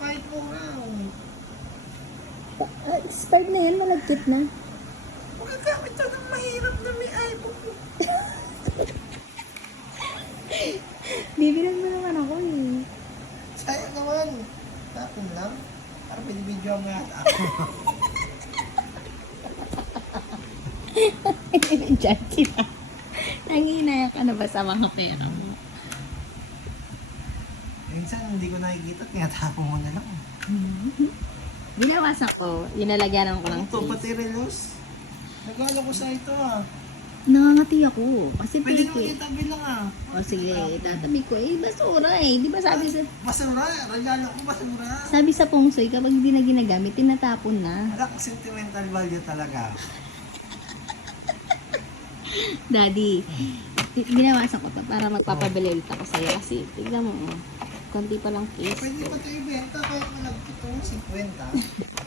kahit mura. Expired na yan, malagkit na. Magagamit ka ng mahirap na may iPhone. Bibilan mo naman ako eh. Sayang naman. Tapon lang. Para pinibidyo mo yata ako. Diyan sila. Nanginaya ka na ba sa mga pera mo? Minsan hindi ko nakikita, tinatapon mo na lang. Binawasan ko, inalagyan ko lang Ito, pati relos. Nagalo ko sa ito ah. Nangangati ako. Kasi Pwede naman peke. itabi lang ah. O sige, tatabi ko. Eh, basura eh. Di ba sabi sa... Basura, regalo ko basura. Sabi sa pungsoy, kapag hindi na ginagamit, tinatapon na. Wala kang sentimental value talaga. Daddy, binawasan ko to para magpapabili ulit ako sa'yo. Kasi, tignan mo, konti pa lang case. Pwede pa ito ibenta kahit malagkit ito, 50.